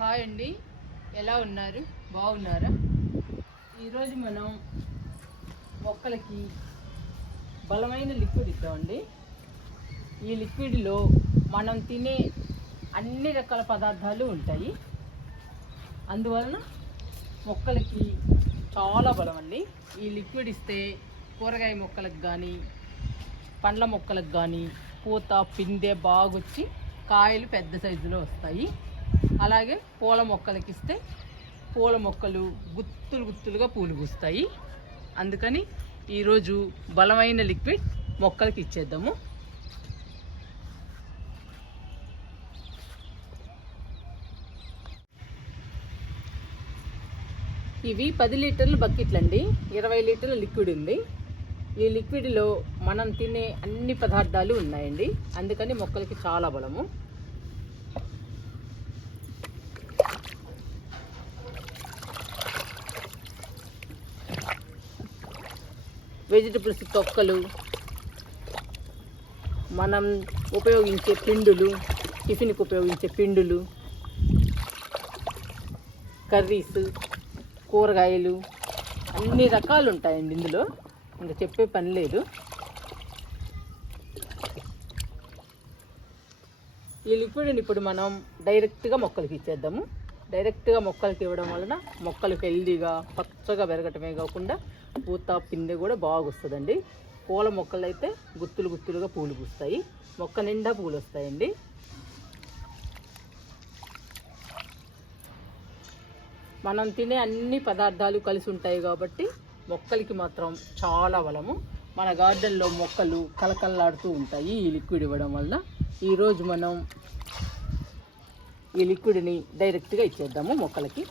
Hi అండి, ఎలా ఉన్నారు? బాగున్నారా? ఈరోజు మనం మొక్కలకి బలమైన లిక్విడ్ ఇద్దామండి. ఈ లిక్విడ్లో మనం తినే అన్ని రకాల పదార్థాలు ఉంటాయి. అందువలన మొక్కలకి చాలా బలం అండి. ఈ లిక్విడ్ ఇస్తే కూరగాయ మొక్కలకు కానీ పండ్ల మొక్కలకు కానీ పూత పిందె బాగొచ్చి కాయలు పెద్ద సైజులో వస్తాయి. అలాగే పూల మొక్కలకి ఇస్తే పూల మొక్కలు గుత్తులు గుత్తులుగా పూలు పూస్తాయి. అందుకని ఈరోజు బలమైన లిక్విడ్ మొక్కలకి ఇచ్చేద్దాము. ఇవి 10 లీటర్ల బకెట్లు అండి. 20 లీటర్ల లిక్విడ్ ఉంది. ఈ లిక్విడ్లో మనం తినే అన్ని పదార్థాలు ఉన్నాయండి. అందుకని మొక్కలకి చాలా బలము. వెజిటబుల్స్ తొక్కలు, మనం ఉపయోగించే పిండులు, టిఫిన్కి ఉపయోగించే పిండులు, కర్రీస్, కూరగాయలు అన్ని రకాలు ఉంటాయండి ఇందులో. ఇంకా చెప్పే పని లేదు. ఈ లిక్విడ్ని ఇప్పుడు మనం డైరెక్ట్గా మొక్కలకి ఇచ్చేద్దాము. డైరెక్ట్గా మొక్కలకి ఇవ్వడం వలన మొక్కలు హెల్దీగా పచ్చగా పెరగటమే కాకుండా పూత పిందె కూడా బాగా వస్తుందండి. పూల మొక్కలు అయితే గుత్తులు గుత్తులుగా పూలు పూస్తాయి. మొక్క నిండా పూలు వస్తాయండి. మనం తినే అన్ని పదార్థాలు కలిసి ఉంటాయి కాబట్టి మొక్కలకి మాత్రం చాలా బలము. మన గార్డెన్లో మొక్కలు కలకల్లాడుతూ ఉంటాయి ఈ లిక్విడ్ ఇవ్వడం వల్ల. ఈరోజు మనం ఈ లిక్విడ్ని డైరెక్ట్గా ఇచ్చేద్దాము మొక్కలకి.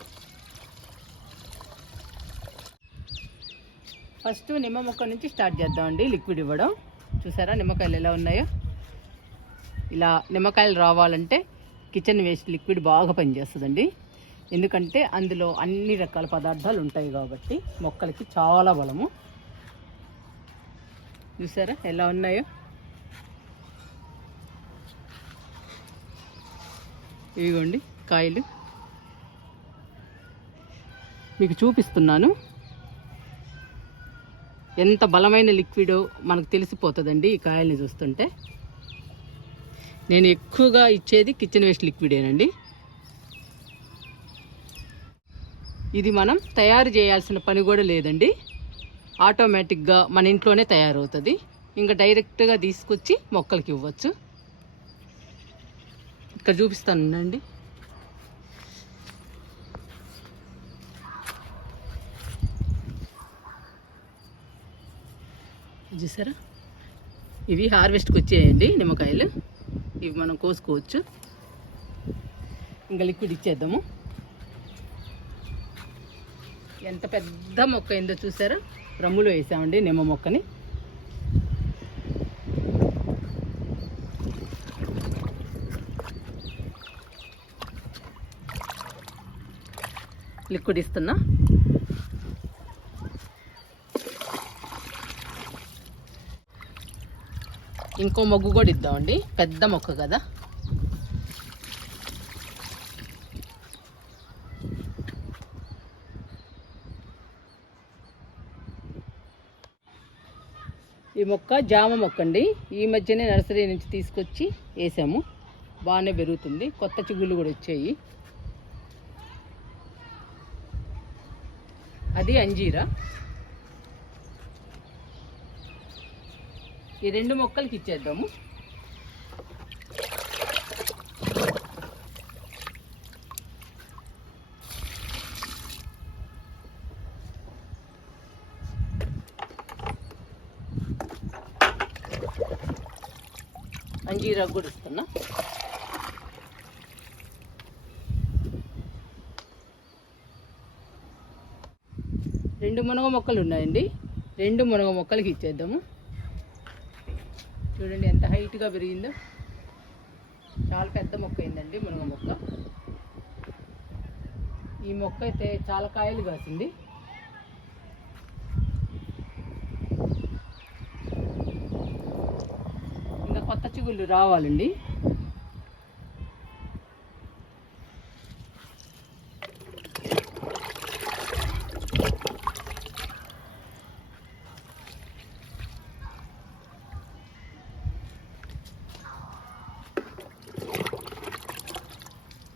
ఫస్ట్ నిమ్మ మొక్క నుంచి స్టార్ట్ చేద్దామండి లిక్విడ్ ఇవ్వడం. చూసారా నిమ్మకాయలు ఎలా ఉన్నాయో? ఇలా నిమ్మకాయలు రావాలంటే కిచెన్ వేస్ట్ లిక్విడ్ బాగా పనిచేస్తుందండి. ఎందుకంటే అందులో అన్ని రకాల పదార్థాలు ఉంటాయి కాబట్టి మొక్కలకి చాలా బలము. చూసారా ఎలా ఉన్నాయో? ఇవిగోండి కాయలు మీకు చూపిస్తున్నాను. ఎంత బలమైన లిక్విడో మనకు తెలిసిపోతుందండి ఈ కాయల్ని చూస్తుంటే. నేను ఎక్కువగా ఇచ్చేది కిచెన్ వేస్ట్ లిక్విడేనండి. ఇది మనం తయారు చేయాల్సిన పని కూడా లేదండి. ఆటోమేటిక్గా మన ఇంట్లోనే తయారవుతుంది. ఇంకా డైరెక్ట్గా తీసుకొచ్చి మొక్కలకి ఇవ్వచ్చు. ఇక్కడ చూపిస్తానండి. చూసారా? ఇవి హార్వెస్ట్కి వచ్చేయండి నిమ్మకాయలు. ఇవి మనం కోసుకోవచ్చు. ఇంకా లిక్విడ్ ఇచ్చేద్దాము. ఎంత పెద్ద మొక్క అయిందో చూసారా? డ్రమ్ములో వేసామండి నిమ్మ మొక్కని. లిక్విడ్ ఇస్తున్నా. ఇంకో మొగ్గు కూడా ఇద్దామండి, పెద్ద మొక్క కదా. ఈ మొక్క జామ మొక్క అండి. ఈ మధ్యనే నర్సరీ నుంచి తీసుకొచ్చి వేసాము. బాగానే పెరుగుతుంది. కొత్త చిగుళ్ళు కూడా వచ్చాయి. అది అంజీరా. ఈ 2 మొక్కలకి ఇచ్చేద్దాము. అంజీరా కూడా ఇస్తున్నా. రెండు మునగ మొక్కలు ఉన్నాయండి. 2 మునగ మొక్కలకి ఇచ్చేద్దాము. చూడండి ఎంత హైట్గా పెరిగిందో. చాలా పెద్ద మొక్క అయిందండి మునగ మొక్క. ఈ మొక్క అయితే చాలా కాయలు కాసింది. ఇంకా కొత్త చిగుళ్ళు రావాలండి.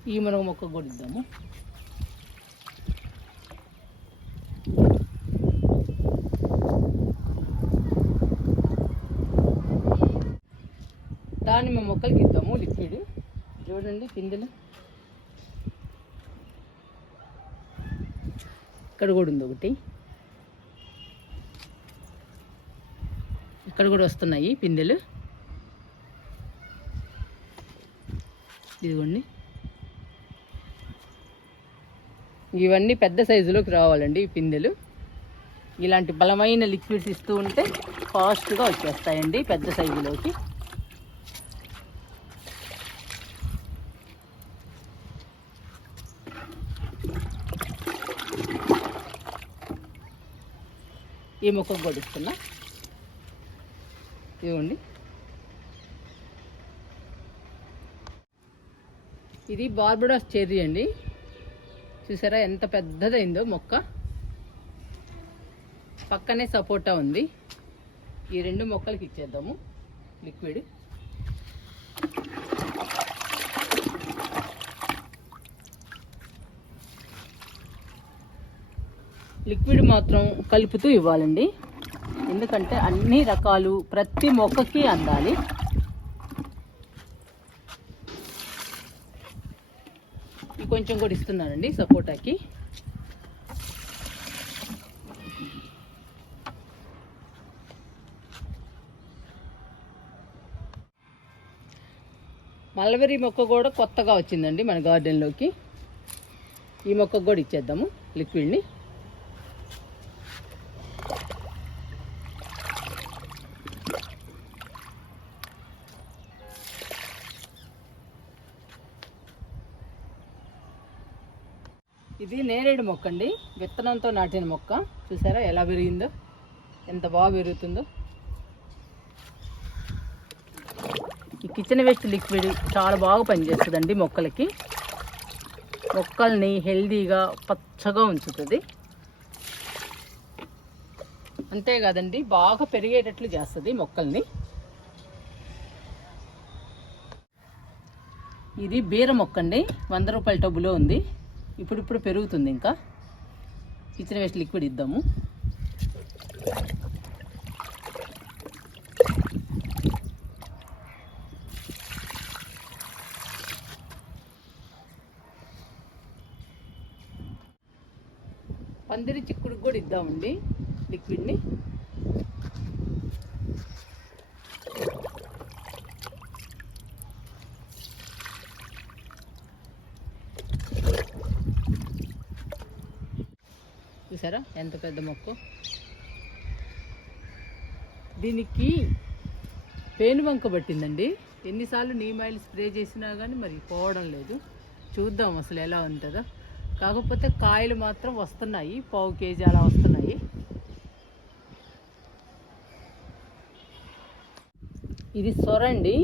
ఈ మునగ మొక్కకు కూడా ఇద్దాము. దానిమ్మ మొక్కలకి ఇద్దాము లిక్విడ్. చూడండి పిందెలు ఇక్కడ కూడా ఉంది ఒకటి, ఇక్కడ కూడా వస్తున్నాయి పిందెలు. ఇదిగోండి, ఇవన్నీ పెద్ద సైజులోకి రావాలండి ఈ పిందెలు. ఇలాంటి బలమైన లిక్విడ్స్ ఇస్తూ ఉంటే ఫాస్ట్గా వచ్చేస్తాయండి పెద్ద సైజులోకి. ఈ మొక్కకు గొడిస్తున్నా. ఇవ్వండి, ఇది బార్బడోస్ చెర్రీ అండి. చూసారా ఎంత పెద్దదైందో మొక్క. పక్కనే సపోటా ఉంది. ఈ రెండు మొక్కలకి ఇచ్చేద్దాము లిక్విడ్. లిక్విడ్ మాత్రం కలుపుతూ ఇవ్వాలండి, ఎందుకంటే అన్ని రకాలు ప్రతి మొక్కకి అందాలి. కొంచెం కూడా ఇస్తున్నానండి సపోటాకి. మల్బరీ మొక్క కూడా కొత్తగా వచ్చిందండి మన గార్డెన్లోకి. ఈ మొక్కకు కూడా ఇచ్చేద్దాము లిక్విడ్ని. ఇది నేరేడు మొక్క అండి, విత్తనంతో నాటిన మొక్క. చూసారా ఎలా పెరిగిందో, ఎంత బాగా పెరుగుతుందో. ఈ కిచెన్ వేస్ట్ లిక్విడ్ చాలా బాగా పనిచేస్తుందండి మొక్కలకి. మొక్కల్ని హెల్దీగా పచ్చగా ఉంచుతుంది. అంతేకాదండి బాగా పెరిగేటట్లు చేస్తుంది మొక్కల్ని. ఇది బీర మొక్క అండి, 100 రూపాయల టబ్బులో ఉంది. ఇప్పుడు పెరుగుతుంది. ఇంకా కిచెన్ వేస్ట్ లిక్విడ్ ఇద్దాము. పందిరి చిక్కుడుకి కూడా ఇద్దామండి లిక్విడ్ని. చూసారా ఎంత పెద్ద మొక్క. దీనికి పేనుబంక పట్టిందండి. ఎన్నిసార్లు నీమ్ ఆయిల్ స్ప్రే చేసినా కానీ మరి పోవడం లేదు. చూద్దాం అసలు ఎలా ఉంటుందో. కాకపోతే కాయలు మాత్రం వస్తున్నాయి, 1/4 కేజీ అలా వస్తున్నాయి. ఇది సొర అండి,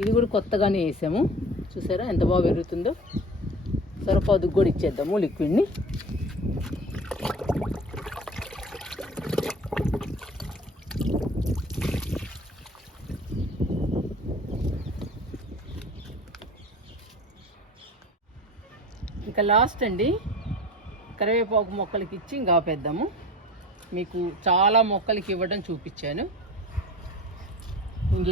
ఇది కూడా కొత్తగానే వేసాము. చూసారా ఎంత బాగా పెరుగుతుందో. సొరపాదుకు కూడా ఇచ్చేద్దాము లిక్విడ్ని. ఇక లాస్ట్ అండి, కరివేపాకు మొక్కలకి ఇచ్చి ఇంకా ఆపేద్దాము. మీకు చాలా మొక్కలకి ఇవ్వడం చూపించాను.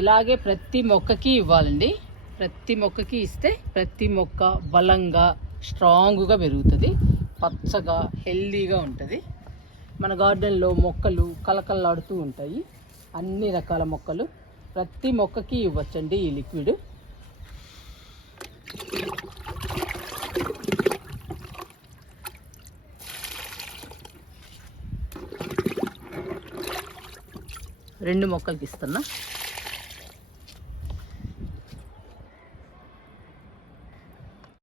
ఇలాగే ప్రతి మొక్కకి ఇవ్వాలండి. ప్రతి మొక్కకి ఇస్తే ప్రతి మొక్క బలంగా స్ట్రాంగ్గా పెరుగుతుంది, పచ్చగా హెల్దీగా ఉంటుంది. మన గార్డెన్లో మొక్కలు కలకల్లాడుతూ ఉంటాయి. అన్ని రకాల మొక్కలు ప్రతి మొక్కకి ఇవ్వచ్చండి ఈ లిక్విడ్. రెండు మొక్కలకి ఇస్తున్నా.